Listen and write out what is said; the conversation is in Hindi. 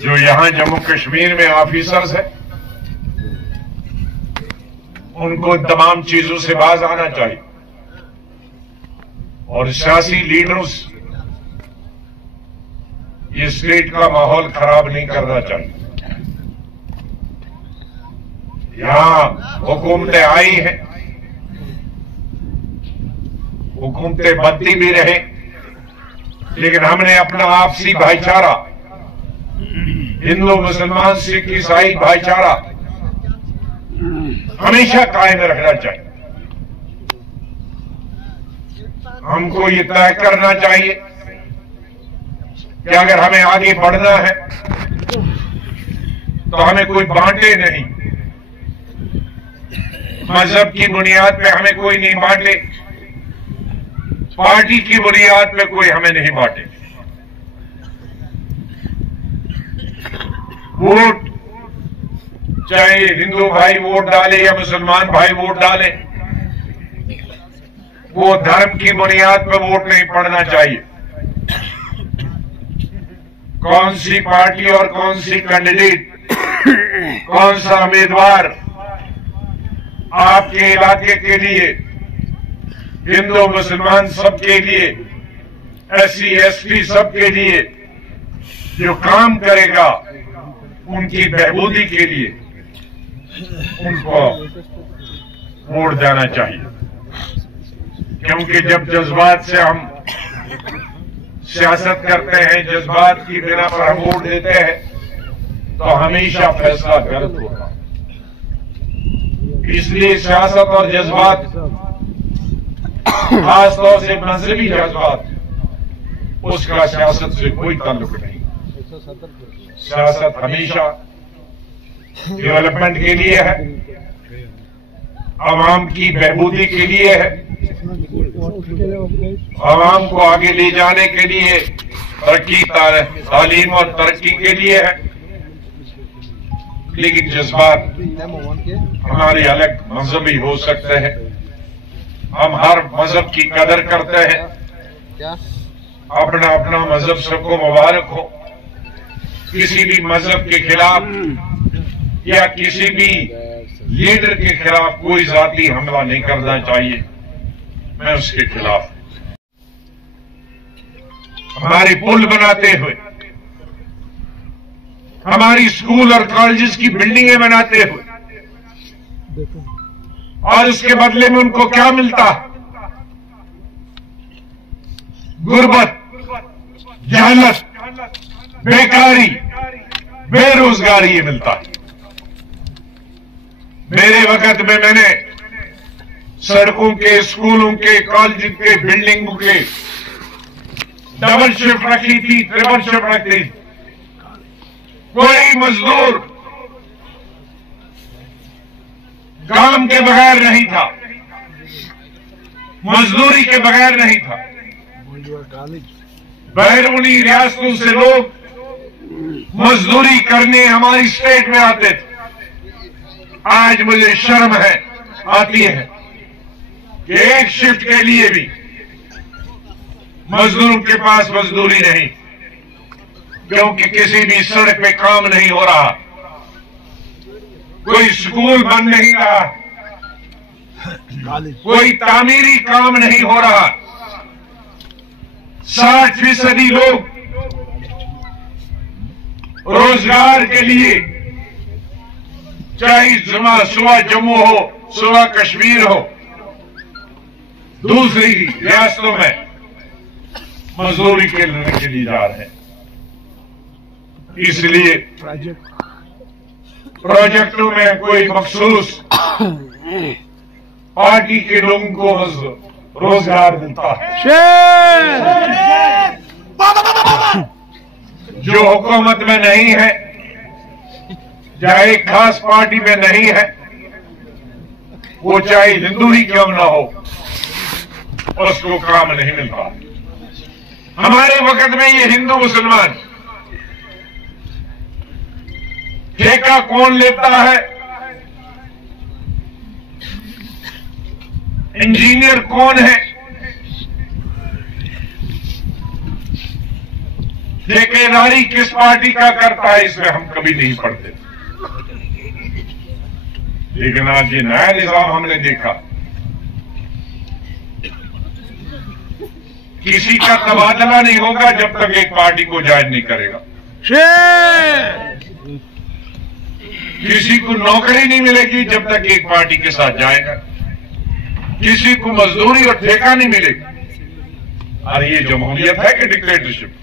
जो यहां जम्मू कश्मीर में ऑफिसर्स हैं, उनको तमाम चीजों से बाज आना चाहिए और सियासी लीडर्स ये स्टेट का माहौल खराब नहीं करना चाहिए। यहां हुकूमतें आई हैं, हुकूमतें बनती भी रहे, लेकिन हमने अपना आपसी भाईचारा, हिंदू मुसलमान सिख ईसाई भाईचारा हमेशा कायम रखना चाहिए। हमको ये तय करना चाहिए कि अगर हमें आगे बढ़ना है तो हमें कोई बांटे नहीं, मजहब की बुनियाद पे हमें कोई नहीं बांटे, पार्टी की बुनियाद पे कोई हमें नहीं बांटे। वोट चाहे हिंदू भाई वोट डाले या मुसलमान भाई वोट डाले, वो धर्म की बुनियाद पर वोट नहीं पड़ना चाहिए। कौन सी पार्टी और कौन सी कैंडिडेट, कौन सा उम्मीदवार आपके इलाके के लिए, हिंदू मुसलमान सबके लिए, SC ST सबके लिए जो काम करेगा उनकी बहबूदी के लिए उनको वोट देना चाहिए। क्योंकि जब जज्बात से हम सियासत करते हैं, जज्बात की बिना पर हम वोट देते हैं, तो हमेशा फैसला गलत होता है। इसलिए सियासत और जज्बात, खासतौर से मजहबी जज्बात, उसका सियासत से कोई ताल्लुक नहीं। सियासत हमेशा डेवलपमेंट के लिए है, आवाम की बहबूदी के लिए है, आवाम को आगे ले जाने के लिए, तरक्की, तालीम और तरक्की के लिए है। लेकिन जज्बात हमारे अलग मजहबी हो सकते हैं, हम हर मजहब की कदर करते हैं, अपना अपना मजहब सबको मुबारक हो। किसी भी मजहब के खिलाफ या किसी भी लीडर के खिलाफ कोई जाती हमला नहीं करना चाहिए, मैं उसके खिलाफ। हमारे पुल बनाते हुए, हमारी स्कूल और कॉलेजेस की बिल्डिंगें बनाते हुए, और उसके बदले में उनको क्या मिलता है? गुर्बत, जहालत, बेकारी, बेरोजगारी ये मिलता है। मेरे वक्त में मैंने सड़कों के, स्कूलों के, कॉलेज के, बिल्डिंगों के डबल शिफ्ट रखी थी, ट्रिपल शिफ्ट रखी थी। कोई मजदूर काम के बगैर नहीं था, मजदूरी के बगैर नहीं था। बैरूनी रियासतों से लोग मजदूरी करने हमारी स्टेट में आते थे। आज मुझे शर्म आती है कि एक शिफ्ट के लिए भी मजदूरों के पास मजदूरी नहीं, क्योंकि किसी भी सड़क पे काम नहीं हो रहा, कोई स्कूल बन नहीं रहा, कोई तामीरी काम नहीं हो रहा। 60% लोग रोजगार के लिए, चाहे सुबह जम्मू हो, सुबह कश्मीर हो, दूसरी रियासतों में मजदूरी के लिए जा रहे हैं। इसलिए प्रोजेक्टों में कोई मखसूस पार्टी के लोगों को रोजगार मिलता है, जो हुकूमत में नहीं है, चाहे खास पार्टी में नहीं है, वो चाहे हिंदू ही क्यों ना हो, उसको काम नहीं मिलता। हमारे वक्त में ये हिंदू मुसलमान, ठेका कौन लेता है, इंजीनियर कौन है, ठेकेदारी किस पार्टी का करता है इसमें हम कभी नहीं पढ़ते, लेकिन आज ये नया निजाम हमने देखा, किसी का तबादला नहीं होगा जब तक एक पार्टी को ज्वाइन नहीं करेगा, किसी को नौकरी नहीं मिलेगी जब तक एक पार्टी के साथ जाएगा, किसी को मजदूरी और ठेका नहीं मिलेगा। अरे ये जमहूरियत है कि डिक्टेटरशिप?